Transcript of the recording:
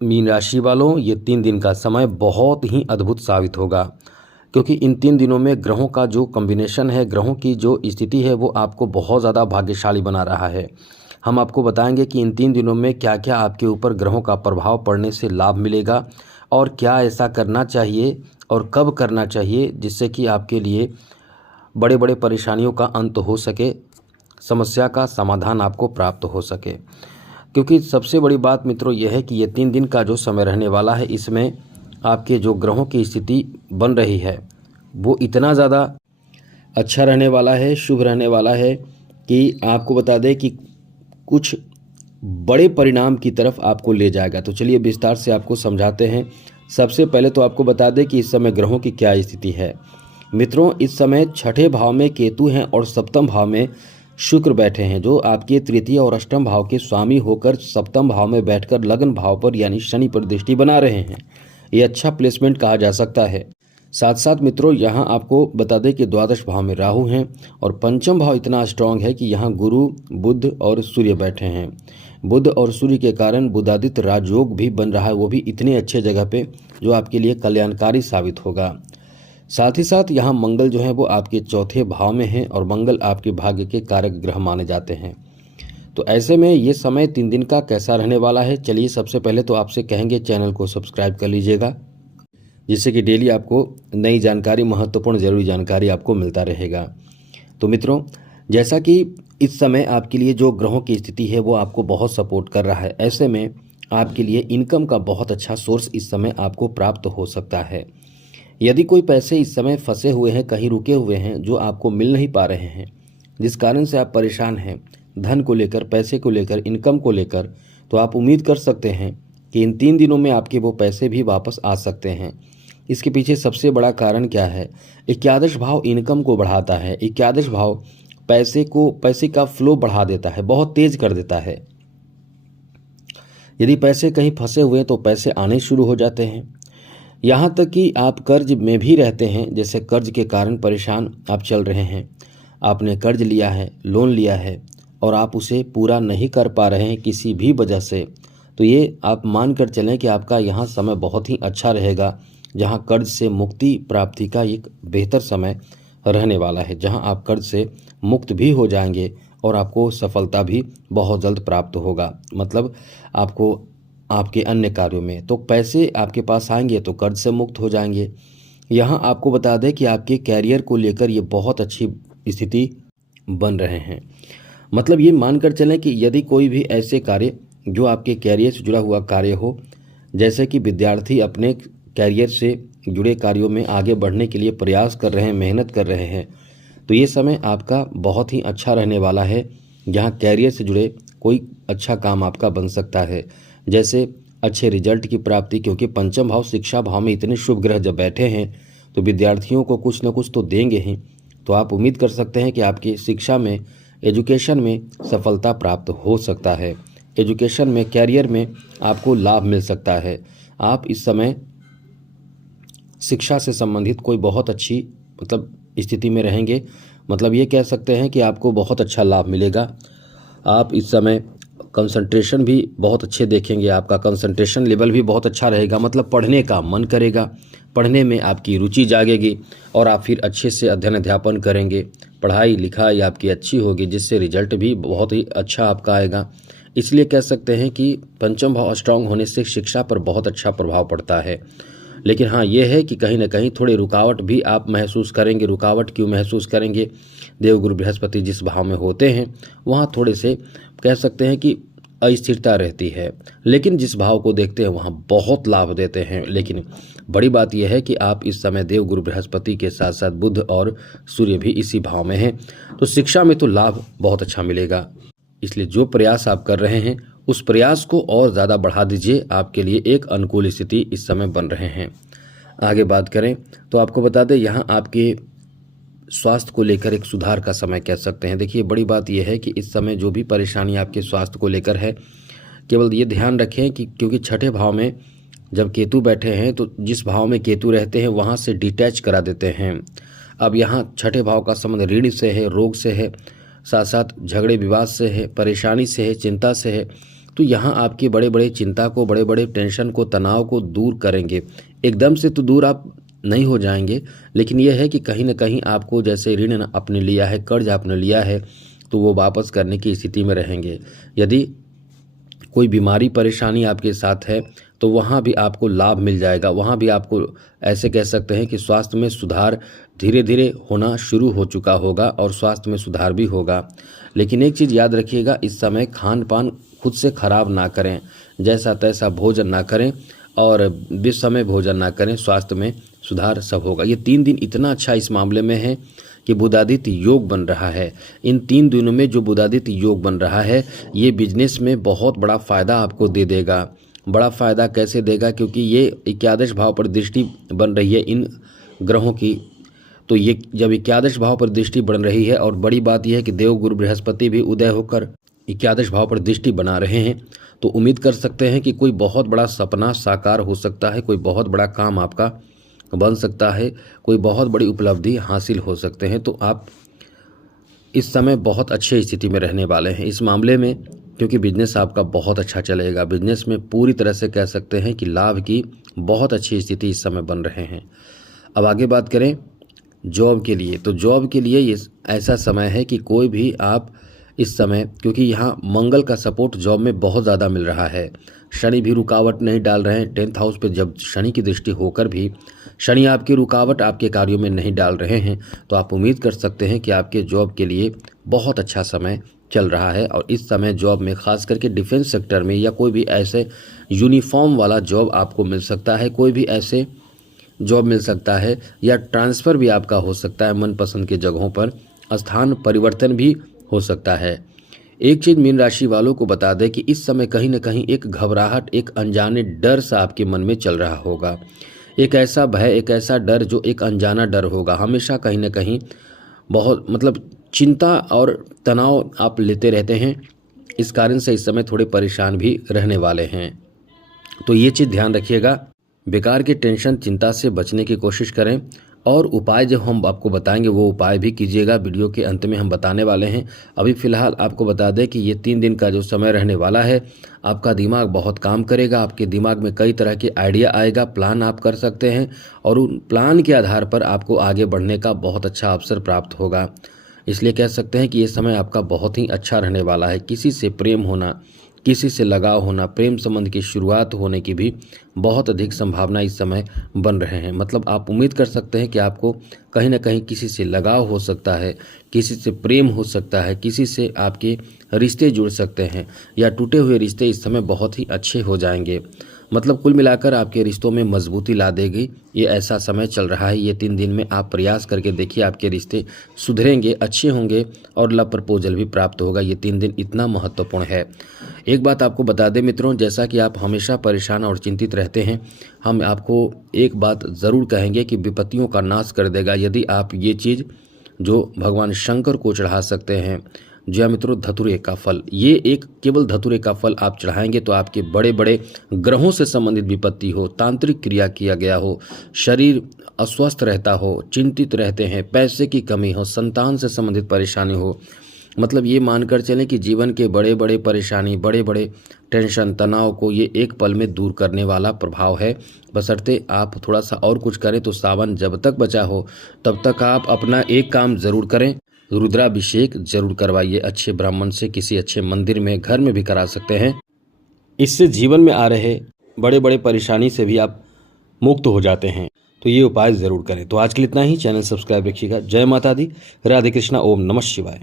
Mean राशि वालों, ये 3 दिन का समय बहुत ही अद्भुत साबित होगा, क्योंकि इन 3 दिनों में ग्रहों का जो कॉम्बिनेशन है, ग्रहों की जो स्थिति है, वो आपको बहुत ज़्यादा भाग्यशाली बना रहा है। हम आपको बताएंगे कि इन 3 दिनों में क्या क्या आपके ऊपर ग्रहों का प्रभाव पड़ने से लाभ मिलेगा और क्या ऐसा करना चाहिए और कब करना चाहिए, जिससे कि आपके लिए बड़े बड़े परेशानियों का अंत हो सके, समस्या का समाधान आपको प्राप्त हो सके। क्योंकि सबसे बड़ी बात मित्रों यह है कि ये 3 दिन का जो समय रहने वाला है, इसमें आपके जो ग्रहों की स्थिति बन रही है वो इतना ज़्यादा अच्छा रहने वाला है, शुभ रहने वाला है कि आपको बता दें कि कुछ बड़े परिणाम की तरफ आपको ले जाएगा। तो चलिए विस्तार से आपको समझाते हैं। सबसे पहले तो आपको बता दें कि इस समय ग्रहों की क्या स्थिति है। मित्रों, इस समय छठे भाव में केतु हैं और सप्तम भाव में शुक्र बैठे हैं, जो आपके तृतीय और अष्टम भाव के स्वामी होकर सप्तम भाव में बैठकर लग्न भाव पर यानी शनि पर दृष्टि बना रहे हैं। ये अच्छा प्लेसमेंट कहा जा सकता है। साथ साथ मित्रों, यहाँ आपको बता दें कि द्वादश भाव में राहु हैं और पंचम भाव इतना स्ट्रांग है कि यहाँ गुरु, बुध और सूर्य बैठे हैं। बुध और सूर्य के कारण बुधादित्य राजयोग भी बन रहा है, वो भी इतने अच्छे जगह पे, जो आपके लिए कल्याणकारी साबित होगा। साथ ही साथ यहाँ मंगल जो है वो आपके चौथे भाव में है और मंगल आपके भाग्य के कारक ग्रह माने जाते हैं। तो ऐसे में ये समय 3 दिन का कैसा रहने वाला है, चलिए सबसे पहले तो आपसे कहेंगे चैनल को सब्सक्राइब कर लीजिएगा, जिससे कि डेली आपको नई जानकारी, महत्वपूर्ण जरूरी जानकारी आपको मिलता रहेगा। तो मित्रों, जैसा कि इस समय आपके लिए जो ग्रहों की स्थिति है वो आपको बहुत सपोर्ट कर रहा है, ऐसे में आपके लिए इनकम का बहुत अच्छा सोर्स इस समय आपको प्राप्त हो सकता है। यदि कोई पैसे इस समय फंसे हुए हैं, कहीं रुके हुए हैं, जो आपको मिल नहीं पा रहे हैं, जिस कारण से आप परेशान हैं धन को लेकर, पैसे को लेकर, इनकम को लेकर, तो आप उम्मीद कर सकते हैं कि इन 3 दिनों में आपके वो पैसे भी वापस आ सकते हैं। इसके पीछे सबसे बड़ा कारण क्या है? एकादश भाव इनकम को बढ़ाता है। एकादश भाव पैसे का फ्लो बढ़ा देता है, बहुत तेज कर देता है। यदि पैसे कहीं फंसे हुए हैं तो पैसे आने शुरू हो जाते हैं। यहाँ तक कि आप कर्ज में भी रहते हैं, जैसे कर्ज के कारण परेशान आप चल रहे हैं, आपने कर्ज लिया है, लोन लिया है और आप उसे पूरा नहीं कर पा रहे हैं किसी भी वजह से, तो ये आप मान कर चलें कि आपका यहाँ समय बहुत ही अच्छा रहेगा, जहाँ कर्ज से मुक्ति प्राप्ति का एक बेहतर समय रहने वाला है, जहाँ आप कर्ज से मुक्त भी हो जाएंगे और आपको सफलता भी बहुत जल्द प्राप्त होगा। मतलब आपको आपके अन्य कार्यों में तो पैसे आपके पास आएंगे तो कर्ज से मुक्त हो जाएंगे। यहाँ आपको बता दें कि आपके कैरियर को लेकर ये बहुत अच्छी स्थिति बन रहे हैं। मतलब ये मानकर चलें कि यदि कोई भी ऐसे कार्य जो आपके कैरियर से जुड़ा हुआ कार्य हो, जैसे कि विद्यार्थी अपने कैरियर से जुड़े कार्यों में आगे बढ़ने के लिए प्रयास कर रहे हैं, मेहनत कर रहे हैं, तो ये समय आपका बहुत ही अच्छा रहने वाला है, जहाँ कैरियर से जुड़े कोई अच्छा काम आपका बन सकता है, जैसे अच्छे रिजल्ट की प्राप्ति, क्योंकि पंचम भाव शिक्षा भाव में इतने शुभ ग्रह जब बैठे हैं तो विद्यार्थियों को कुछ न कुछ तो देंगे ही। तो आप उम्मीद कर सकते हैं कि आपकी शिक्षा में, एजुकेशन में सफलता प्राप्त हो सकता है, एजुकेशन में, कैरियर में आपको लाभ मिल सकता है। आप इस समय शिक्षा से संबंधित कोई बहुत अच्छी स्थिति में रहेंगे। मतलब ये कह सकते हैं कि आपको बहुत अच्छा लाभ मिलेगा। आप इस समय कंसंट्रेशन भी बहुत अच्छे देखेंगे, आपका कंसंट्रेशन लेवल भी बहुत अच्छा रहेगा, मतलब पढ़ने का मन करेगा, पढ़ने में आपकी रुचि जागेगी और आप फिर अच्छे से अध्ययन अध्यापन करेंगे, पढ़ाई लिखाई आपकी अच्छी होगी, जिससे रिजल्ट भी बहुत ही अच्छा आपका आएगा। इसलिए कह सकते हैं कि पंचम भाव स्ट्रांग होने से शिक्षा पर बहुत अच्छा प्रभाव पड़ता है। लेकिन हाँ, ये है कि कहीं ना कहीं थोड़ी रुकावट भी आप महसूस करेंगे। रुकावट क्यों महसूस करेंगे? देवगुरु बृहस्पति जिस भाव में होते हैं वहाँ थोड़े से कह सकते हैं कि अस्थिरता रहती है, लेकिन जिस भाव को देखते हैं वहाँ बहुत लाभ देते हैं। लेकिन बड़ी बात यह है कि आप इस समय देवगुरु बृहस्पति के साथ साथ बुध और सूर्य भी इसी भाव में हैं, तो शिक्षा में तो लाभ बहुत अच्छा मिलेगा। इसलिए जो प्रयास आप कर रहे हैं उस प्रयास को और ज़्यादा बढ़ा दीजिए, आपके लिए एक अनुकूल स्थिति इस समय बन रहे हैं। आगे बात करें तो आपको बता दें, यहाँ आपके स्वास्थ्य को लेकर एक सुधार का समय कह सकते हैं। देखिए, बड़ी बात यह है कि इस समय जो भी परेशानी आपके स्वास्थ्य को लेकर है, केवल ये ध्यान रखें कि क्योंकि छठे भाव में जब केतु बैठे हैं तो जिस भाव में केतु रहते हैं वहाँ से डिटैच करा देते हैं। अब यहाँ छठे भाव का संबंध ऋण से है, रोग से है, साथ साथ झगड़े विवाद से है, परेशानी से है, चिंता से है। तो यहाँ आपकी बड़े बड़े चिंता को, बड़े बड़े टेंशन को, तनाव को दूर करेंगे। एकदम से तो दूर आप नहीं हो जाएंगे, लेकिन यह है कि कहीं ना कहीं आपको जैसे ऋण आपने लिया है, कर्ज आपने लिया है, तो वो वापस करने की स्थिति में रहेंगे। यदि कोई बीमारी परेशानी आपके साथ है तो वहाँ भी आपको लाभ मिल जाएगा। वहाँ भी आपको ऐसे कह सकते हैं कि स्वास्थ्य में सुधार धीरे धीरे होना शुरू हो चुका होगा और स्वास्थ्य में सुधार भी होगा। लेकिन एक चीज़ याद रखिएगा, इस समय खान पान खुद से खराब ना करें, जैसा तैसा भोजन ना करें और बेसमय भोजन ना करें, स्वास्थ्य में सुधार सब होगा। ये 3 दिन इतना अच्छा इस मामले में है कि बुधादित्य योग बन रहा है। इन 3 दिनों में जो बुधादित्य योग बन रहा है, ये बिजनेस में बहुत बड़ा फ़ायदा आपको दे देगा। बड़ा फ़ायदा कैसे देगा? क्योंकि ये एकादश भाव पर दृष्टि बन रही है इन ग्रहों की। तो ये जब एकादश भाव पर दृष्टि बन रही है, और बड़ी बात यह है कि देवगुरु बृहस्पति भी उदय होकर एकादश भाव पर दृष्टि बना रहे हैं, तो उम्मीद कर सकते हैं कि कोई बहुत बड़ा सपना साकार हो सकता है, कोई बहुत बड़ा काम आपका बन सकता है, कोई बहुत बड़ी उपलब्धि हासिल हो सकते हैं। तो आप इस समय बहुत अच्छी स्थिति में रहने वाले हैं इस मामले में, क्योंकि बिजनेस आपका बहुत अच्छा चलेगा। बिजनेस में पूरी तरह से कह सकते हैं कि लाभ की बहुत अच्छी स्थिति इस समय बन रहे हैं। अब आगे बात करें जॉब के लिए, तो जॉब के लिए ये ऐसा समय है कि कोई भी आप इस समय, क्योंकि यहाँ मंगल का सपोर्ट जॉब में बहुत ज़्यादा मिल रहा है, शनि भी रुकावट नहीं डाल रहे हैं। 10th हाउस पे जब शनि की दृष्टि होकर भी शनि आपकी रुकावट आपके कार्यों में नहीं डाल रहे हैं, तो आप उम्मीद कर सकते हैं कि आपके जॉब के लिए बहुत अच्छा समय चल रहा है। और इस समय जॉब में खास करके डिफेंस सेक्टर में या कोई भी ऐसे यूनिफॉर्म वाला जॉब आपको मिल सकता है, कोई भी ऐसे जॉब मिल सकता है, या ट्रांसफ़र भी आपका हो सकता है मनपसंद के जगहों पर, स्थान परिवर्तन भी हो सकता है। एक चीज़ मीन राशि वालों को बता दें कि इस समय कहीं ना कहीं एक घबराहट, एक अनजाने डर सा आपके मन में चल रहा होगा। एक ऐसा भय, एक ऐसा डर जो एक अनजाना डर होगा, हमेशा कहीं ना कहीं बहुत मतलब चिंता और तनाव आप लेते रहते हैं। इस कारण से इस समय थोड़े परेशान भी रहने वाले हैं। तो ये चीज़ ध्यान रखिएगा, बेकार के टेंशन चिंता से बचने की कोशिश करें, और उपाय जो हम आपको बताएंगे वो उपाय भी कीजिएगा। वीडियो के अंत में हम बताने वाले हैं। अभी फ़िलहाल आपको बता दें कि ये 3 दिन का जो समय रहने वाला है, आपका दिमाग बहुत काम करेगा। आपके दिमाग में कई तरह के आइडिया आएगा, प्लान आप कर सकते हैं, और उन प्लान के आधार पर आपको आगे बढ़ने का बहुत अच्छा अवसर प्राप्त होगा। इसलिए कह सकते हैं कि ये समय आपका बहुत ही अच्छा रहने वाला है। किसी से प्रेम होना, किसी से लगाव होना, प्रेम संबंध की शुरुआत होने की भी बहुत अधिक संभावना इस समय बन रहे हैं। मतलब आप उम्मीद कर सकते हैं कि आपको कहीं ना कहीं किसी से लगाव हो सकता है, किसी से प्रेम हो सकता है, किसी से आपके रिश्ते जुड़ सकते हैं, या टूटे हुए रिश्ते इस समय बहुत ही अच्छे हो जाएंगे। मतलब कुल मिलाकर आपके रिश्तों में मजबूती ला देगी, ये ऐसा समय चल रहा है। ये 3 दिन में आप प्रयास करके देखिए, आपके रिश्ते सुधरेंगे, अच्छे होंगे, और लव प्रपोजल भी प्राप्त होगा। ये 3 दिन इतना महत्वपूर्ण है। एक बात आपको बता दें मित्रों, जैसा कि आप हमेशा परेशान और चिंतित रहते हैं, हम आपको एक बात ज़रूर कहेंगे कि विपत्तियों का नाश कर देगा यदि आप ये चीज़ जो भगवान शंकर को चढ़ा सकते हैं। जी हाँ मित्रों, धतूरे का फल, ये एक केवल धतूरे का फल आप चढ़ाएंगे तो आपके बड़े बड़े ग्रहों से संबंधित विपत्ति हो, तांत्रिक क्रिया किया गया हो, शरीर अस्वस्थ रहता हो, चिंतित रहते हैं, पैसे की कमी हो, संतान से संबंधित परेशानी हो, मतलब ये मानकर चलें कि जीवन के बड़े बड़े परेशानी, बड़े बड़े टेंशन, तनाव को ये एक पल में दूर करने वाला प्रभाव है। बशर्ते आप थोड़ा सा और कुछ करें। तो सावन जब तक बचा हो तब तक आप अपना एक काम ज़रूर करें, रुद्राभिषेक जरूर करवाइए। अच्छे ब्राह्मण से, किसी अच्छे मंदिर में, घर में भी करा सकते हैं। इससे जीवन में आ रहे बड़े बड़े परेशानी से भी आप मुक्त हो जाते हैं। तो ये उपाय ज़रूर करें। तो आज के लिए इतना ही। चैनल सब्सक्राइब रखिएगा। जय माता दी, राधे कृष्णा, ओम नमः शिवाय।